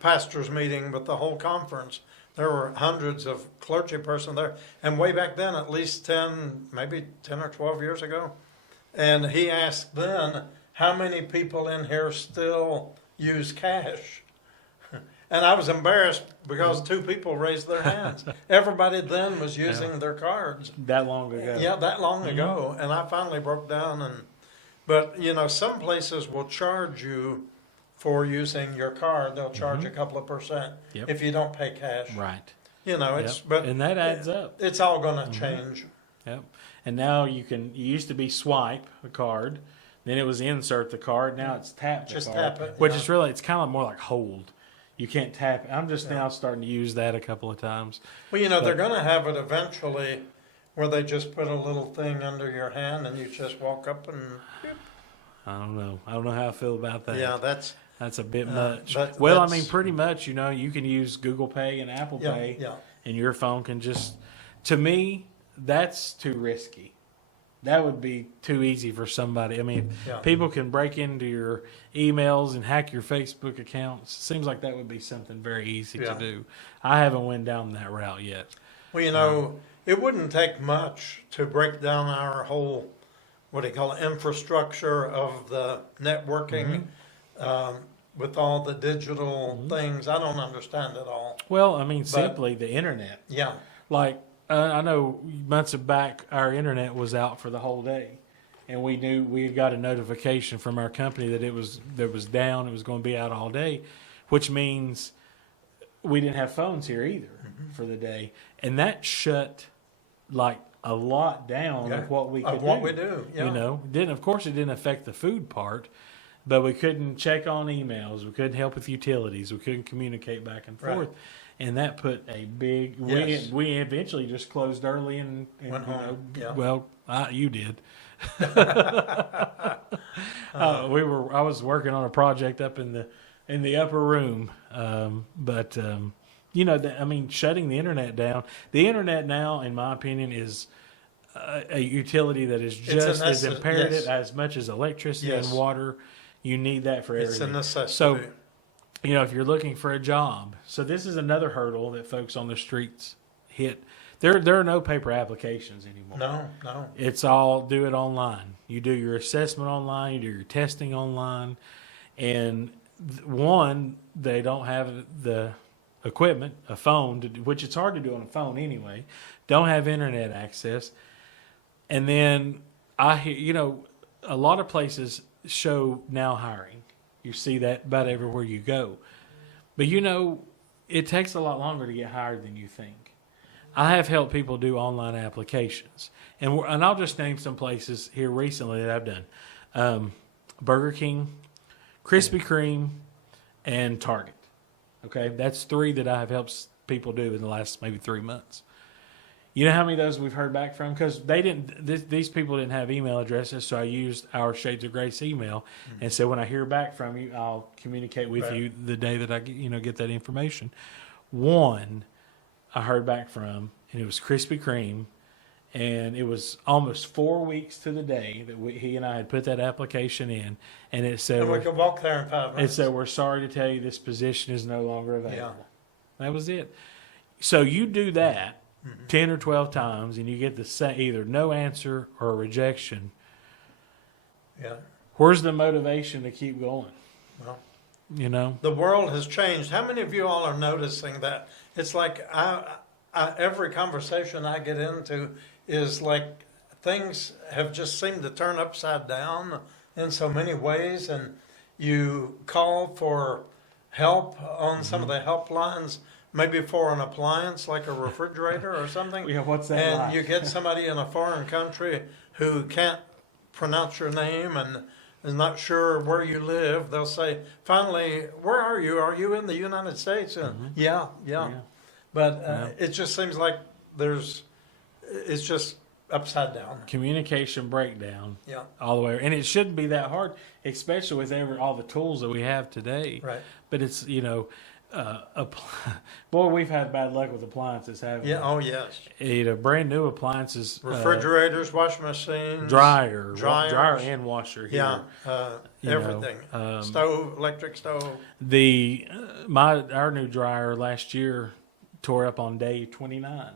pastor's meeting with the whole conference. There were hundreds of clergy person there. And way back then, at least 10 or 12 years ago, and he asked then, how many people in here still use cash? And I was embarrassed because 2 people raised their hands. Everybody then was using their cards. That long ago. Yeah, that long ago. And I finally broke down. But some places will charge you for using your card. They'll charge a couple of percent if you don't pay cash. Right. And that adds up. It's all going to change. Yep. And now you used to be swipe a card. Then it was insert the card. Now it's tap the Just card, tap it, which yeah. is really, it's kind of more like hold. You can't tap it. I'm just now starting to use that a couple of times. Well, they're going to have it eventually where they just put a little thing under your hand and you just walk up and. I don't know. I don't know how I feel about that. Yeah, That's a bit much. but Well, I that's- mean, pretty much, you can use Google Pay and Apple Yeah, Pay, yeah. and your phone can just, to me, that's too risky. That would be too easy for somebody. I mean, Yeah. people can break into your emails and hack your Facebook accounts. Seems like that would be something very easy Yeah. to do. I haven't went down that route yet. Well, it wouldn't take much to break down our whole, what do you call it, infrastructure of the networking with all the digital things. I don't understand it all. Well, I mean, simply the internet. Yeah, Like, I know months back, our internet was out for the whole day, and we knew we had got a notification from our company that it was down. It was going to be out all day, which means we didn't have phones here either for the day, and that shut like a lot down yeah. of what we could Of what do. we do, yeah. Didn't, of course, it didn't affect the food part, but we couldn't check on emails. We couldn't help with utilities. We couldn't communicate back and Right. forth. And that put a big. Yes. We eventually just closed early and Went home, yeah. Well, you did. I was working on a project up in the upper room, but shutting the internet down. The internet now, in my opinion, is a utility that is just as imperative yes. as much as electricity Yes. and water. You need that for It's a everything. necessity. So, if you're looking for a job, so this is another hurdle that folks on the streets hit. There are no paper applications anymore. No. It's all do it online. You do your assessment online, you do your testing online, and one, they don't have the equipment, a phone, which it's hard to do on a phone anyway. Don't have internet access, and then I hear a lot of places show now hiring. You see that about everywhere you go. But it takes a lot longer to get hired than you think. I have helped people do online applications. And I'll just name some places here recently that I've done. Burger King, Krispy Kreme, and Target. Okay, that's 3 that I have helped people do in the last maybe 3 months. You know how many of those we've heard back from? Because these people didn't have email addresses, so I used our Shades of Grace email, and so when I hear back from you, I'll communicate with Right. you the day that I get that information. One, I heard back from, and it was Krispy Kreme, and it was almost 4 weeks to the day that he and I had put that application in, and it said And we could walk there in 5 it minutes. said we're sorry to tell you this position is no longer available. Yeah. That was it. So you do that 10 or 12 times, and you get the either no answer or a rejection. Yeah. Where's the motivation to keep going? Well, the world has changed. How many of you all are noticing that? It's like every conversation I get into is like things have just seemed to turn upside down in so many ways, and you call for help on some of the helplines, maybe for an appliance like a refrigerator or something. Yeah, what's that And like? you get somebody in a foreign country who can't pronounce your name and is not sure where you live. They'll say, finally, where are you? Are you in the United States? And yeah. But it just seems like it's just upside down. Communication breakdown. Yeah. All the way. And it shouldn't be that hard, especially with all the tools that we have today. Right. But it's, boy, we've had bad luck with appliances, haven't Yeah. Oh, yes. we? Brand new appliances. Refrigerators, washing machines. Dryer Dryers. and washer here. Yeah. You know, Everything. Stove, electric stove. Our new dryer last year tore up on day 29.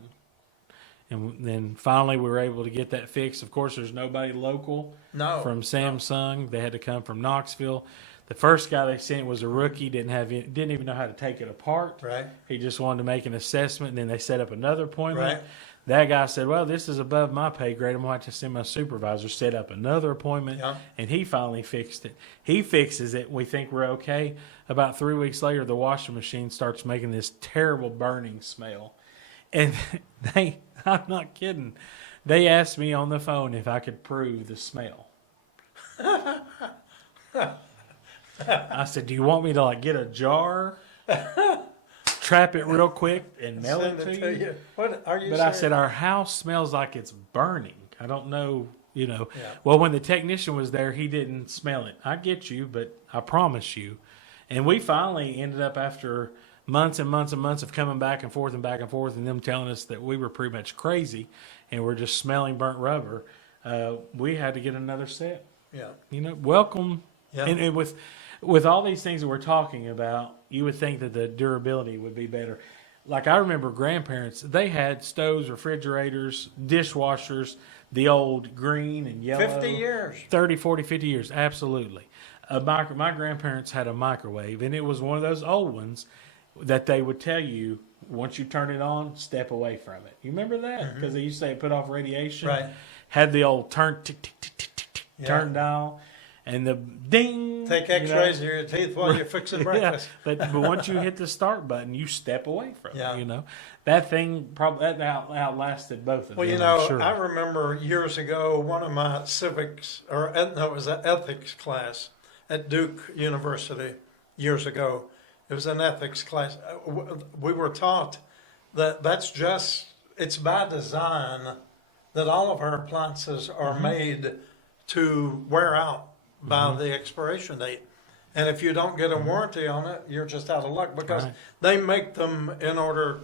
And then finally we were able to get that fixed. Of course, there's nobody local No. from Samsung. They had to come from Knoxville. The first guy they sent was a rookie, didn't even know how to take it apart. Right. He just wanted to make an assessment, and then they set up another appointment. Right. That guy said, well, this is above my pay grade. I'm going to have to send my supervisor, set up another appointment, Yeah. and he finally fixed it. He fixes it. We think we're okay. About 3 weeks later, the washing machine starts making this terrible burning smell. And I'm not kidding. They asked me on the phone if I could prove the smell. I said, "Do you want me to like get a jar, trap it real quick, and mail it Send to you?" What are you But saying? I said, "Our house smells like it's burning. I don't know, you know." Yeah. Well, when the technician was there, he didn't smell it. I get you, but I promise you. And we finally ended up after months and months and months of coming back and forth and them telling us that we were pretty much crazy and we're just smelling burnt rubber. We had to get another set. Yeah. You know, welcome. Yeah. And with all these things that we're talking about, you would think that the durability would be better. Like I remember grandparents, they had stoves, refrigerators, dishwashers, the old green and yellow. 50 years. 30, 40, 50 years, absolutely. My grandparents had a microwave, and it was one of those old ones that they would tell you, once you turn it on, step away from it. You remember that? Because they used to say it put off radiation. Right. Had the old turn, tick, tick, tick, tick, tick, tick, Yeah. turn dial, and the ding. Take X-rays of your teeth while you're fixing breakfast. Yeah, but once you hit the start button, you step away from Yeah. it. You know, that thing probably that outlasted both of Well, them. you know, I'm sure. I remember years ago, one of my civics, it was an ethics class at Duke University years ago. It was an ethics class. We were taught that it's by design that all of our appliances are made to wear out by the expiration date. And if you don't get a warranty on it, you're just out of luck because Right. they make them in order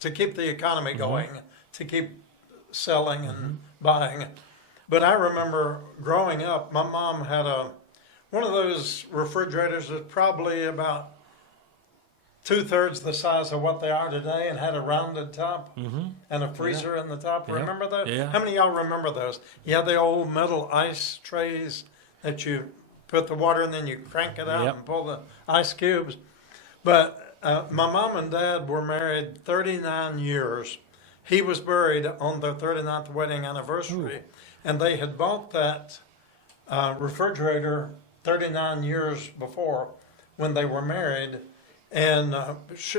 to keep the economy going, to keep selling and buying. But I remember growing up, my mom had one of those refrigerators that's probably about 2/3 the size of what they are today and had a rounded top and a freezer in the top. Yeah. Remember that? Yeah. How many of y'all remember those? You had the old metal ice trays that you put the water in, then you crank it out Yep. and pull the ice cubes. But my mom and dad were married 39 years. He was buried on their 39th wedding anniversary, and they had bought that refrigerator 39 years before when they were married. And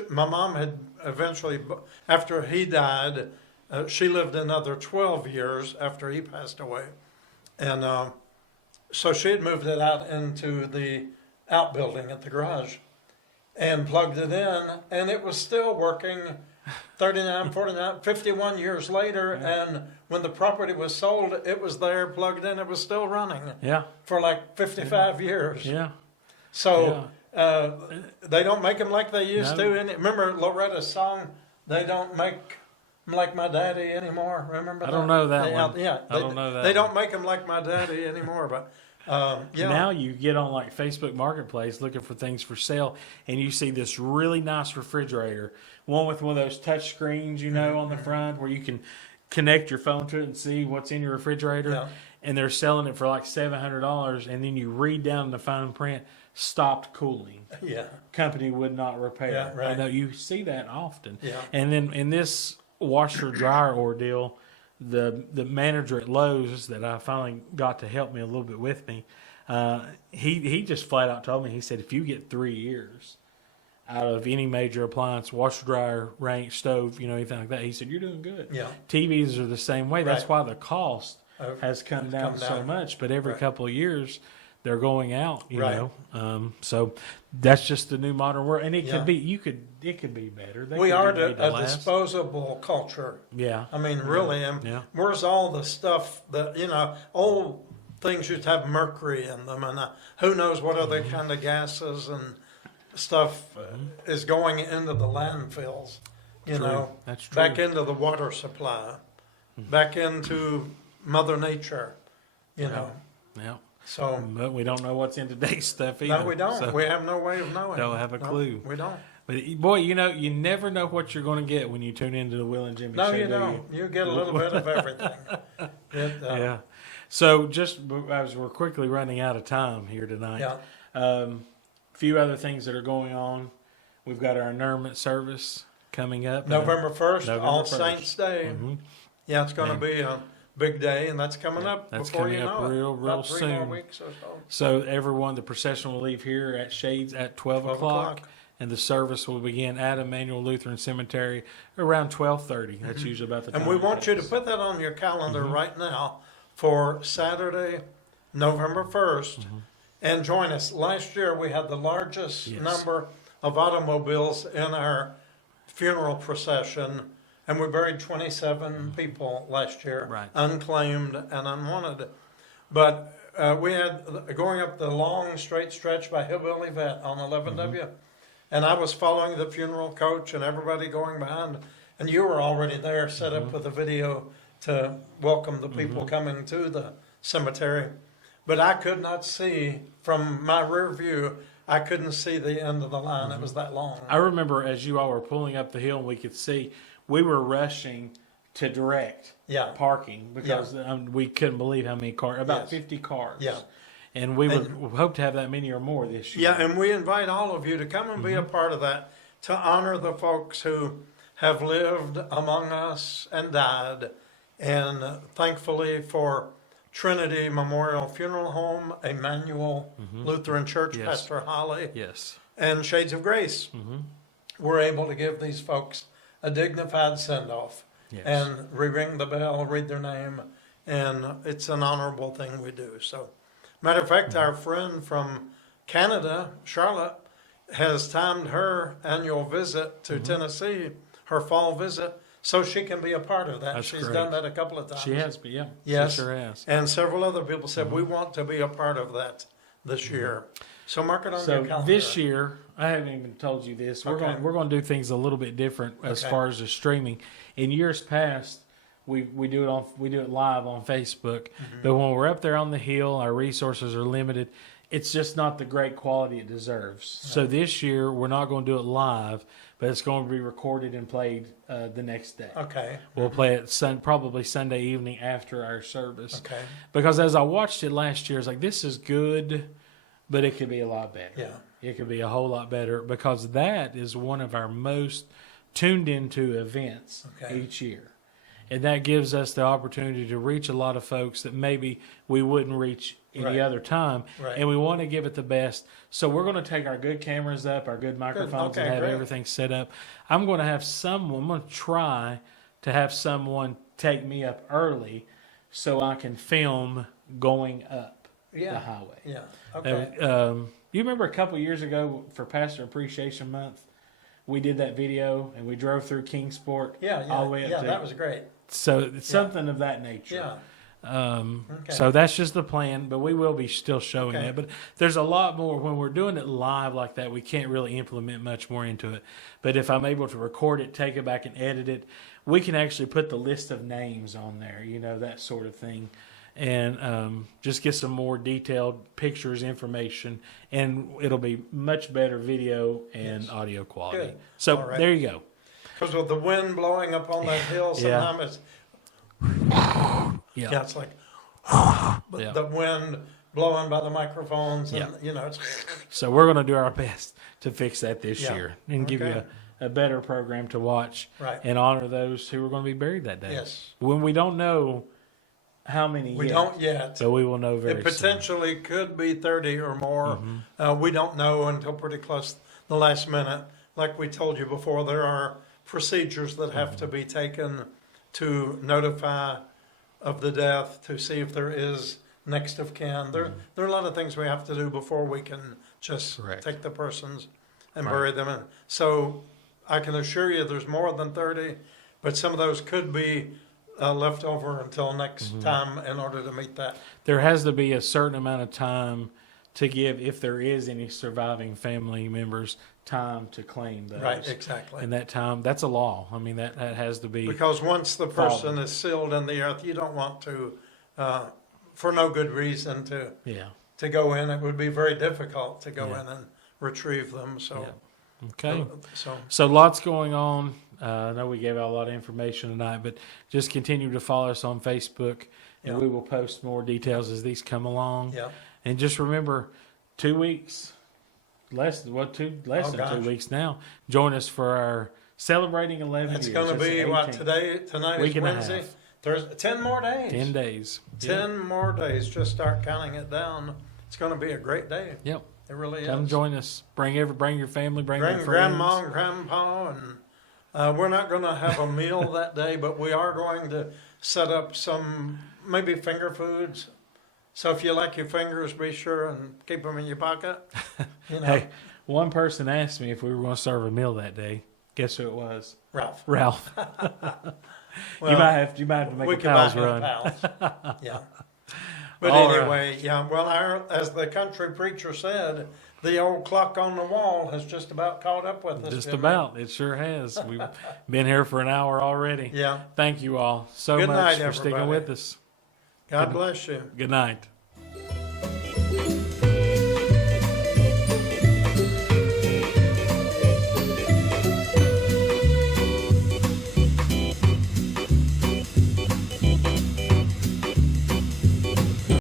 my mom had eventually, after he died, she lived another 12 years after he passed away. And so she had moved it out into the outbuilding at the garage and plugged it in, and it was still working 39, 49, 51 years later. And when the property was sold, it was there plugged in. It was still running Yeah. for like 55 years. Yeah. So they don't make them like they used No. to. And remember Loretta's song, "They don't make 'em like my daddy anymore." Remember that? I don't know that They- one. Yeah, I don't know that They one. don't make them like my daddy anymore. But yeah, Now you get on like Facebook Marketplace looking for things for sale, and you see this really nice refrigerator, one with one of those touch screens, you know, on the front where you can connect your phone to it and see what's in your refrigerator. Yeah. And they're selling it for like $700, and then you read down the fine print, stopped cooling. yeah, Company would not repair. Yeah, right. I know you see that often. Yeah. And then in this washer dryer ordeal, the manager at Lowe's that I finally got to help me a little bit with me, he just flat out told me, he said, if you get 3 years out of any major appliance, washer, dryer, range, stove, you know, anything like that, he said, you're doing good. yeah. TVs are the same way. That's Right. why the cost has come down come so down. much. But every Right. couple of years, they're going out. You Right. know, so that's just the new modern world, and it Yeah. could be. It could be better. They We could are be made to a last. disposable culture. Yeah. I mean, really, and Yeah. where's all the stuff that, old things used to have mercury in them, and who knows what other Mm-hmm. kind of gases and stuff is going into the landfills, you True. know, That's true. back into the water supply, back into Mother Nature, you know. Yeah. So, But we don't know what's in today's stuff either. no, we don't. So- We have no way of knowing. Don't have a No, clue. We don't. But boy, you never know what you're going to get when you tune into the Will and Jimmy No, show. you do don't. You get a little bit of everything. Yeah. So just as we're quickly running out of time here tonight, Yeah. few other things that are going on. We've got our annulment service coming up. November 1st, November All 1st. Saints Day. Mhm. Yeah, it's going to And- be a big day, and that's coming Yeah, up that's before coming you up know real, it. real About 3 more soon. weeks or so. So everyone, the procession will leave here at Shades at 12 o'clock. And the service will begin at Emmanuel Lutheran Cemetery around 12:30. That's usually about the time. And we it want you to takes. put that on your calendar Mm-hmm. right now for Saturday, November 1st, and join us. Last year, we had the largest number of automobiles in our funeral procession, and we buried 27 people last year, unclaimed and unwanted. But we had going up the long straight stretch by Hillbilly Vet on 11W, and I was following the funeral coach and everybody going behind, and you were already there, set up with a video to welcome the people coming to the cemetery. But I could not see from my rear view. I couldn't see the end of the line. It was that long. I remember as you all were pulling up the hill and we could see, we were rushing to direct parking because we couldn't believe how many cars, about 50 cars. Yeah. And we would hope to have that many or more this year. Yeah, and we invite all of you to come and be a part of that, to honor the folks who have lived among us and died. And thankfully for Trinity Memorial Funeral Home, Emmanuel Lutheran Church, Pastor Holly, and Shades of Grace, we're able to give these folks a dignified send-off and ring the bell, read their name, and it's an honorable thing we do. So, matter of fact, our friend from Canada, Charlotte, has timed her annual visit to Tennessee, her fall visit, so she can be a part of that. She's done that a couple of times. She has, but yes, she sure has. And several other people said, we want to be a part of that this year. So mark it on your calendar. This year, I haven't even told you this. We're going to do things a little bit different as far as the streaming. In years past, we do it live on Facebook, but when we're up there on the hill, our resources are limited. It's just not the great quality it deserves. So this year, we're not going to do it live, but it's going to be recorded and played the next day. Okay. We'll play it probably Sunday evening after our service. Okay. Because as I watched it last year, it's like, this is good, but it could be a lot better. Yeah. It could be a whole lot better because that is one of our most tuned into events each year. And that gives us the opportunity to reach a lot of folks that maybe we wouldn't reach any other time. Right. And we want to give it the best. So we're going to take our good cameras up, our good microphones, and have everything set up. I'm going to try to have someone take me up early so I can film going up the highway. Yeah. Okay. You remember a couple years ago for Pastor Appreciation Month, we did that video and we drove through Kingsport all the way up to... that was great. So it's something of that nature. Yeah. So that's just the plan, but we will be still showing that. But there's a lot more. When we're doing it live like that, we can't really implement much more into it. But if I'm able to record it, take it back and edit it, we can actually put the list of names on there, that sort of thing. And just get some more detailed pictures, information, and it'll be much better video and audio quality. Good. So there you go. Because with the wind blowing up on that hill, sometimes it's like the wind blowing by the microphones, and it's. So we're going to do our best to fix that this year and give you a better program to watch and honor those who are going to be buried that day. Yes. When we don't know how many we don't yet, but we will know very soon. It potentially could be 30 or more. We don't know until pretty close the last minute. Like we told you before, there are procedures that have to be taken to notify of the death, to see if there is next of kin. There are a lot of things we have to do before we can just take the persons and bury them in. So I can assure you there's more than 30, but some of those could be left over until next time in order to meet that. There has to be a certain amount of time to give, if there is any surviving family members, time to claim those. Right, exactly. And that time, that's a law. I mean, that has to be. Because once the person is sealed in the earth, you don't want to, for no good reason, to go in. It would be very difficult to go in and retrieve them. So, okay. So lots going on. I know we gave out a lot of information tonight, but just continue to follow us on Facebook, and we will post more details as these come along. Yeah. And just remember, 2 weeks, less than 2 weeks now. Join us for our celebrating 11 years. It's going to be tonight is Wednesday, Thursday, 10 more days. 10 days. 10 more days. Just start counting it down. It's going to be a great day. Yep. It really is. Come join us. Bring your family, bring your friends. Grandma and grandpa, and we're not going to have a meal that day, but we are going to set up some maybe finger foods So if you like your fingers, be sure and keep them in your pocket. You know, Hey, one person asked me if we were going to serve a meal that day. Guess who it was? Ralph. Ralph. Well, you might have to make we a can pals buy him run. pals. Yeah. But All right. anyway, yeah. Well, as the country preacher said, the old clock on the wall has just about caught up with us. Just didn't about. It sure has. We've been here for an hour already. it? Yeah. Thank you all so Good much night, for sticking everybody. with us. God bless you. Good night.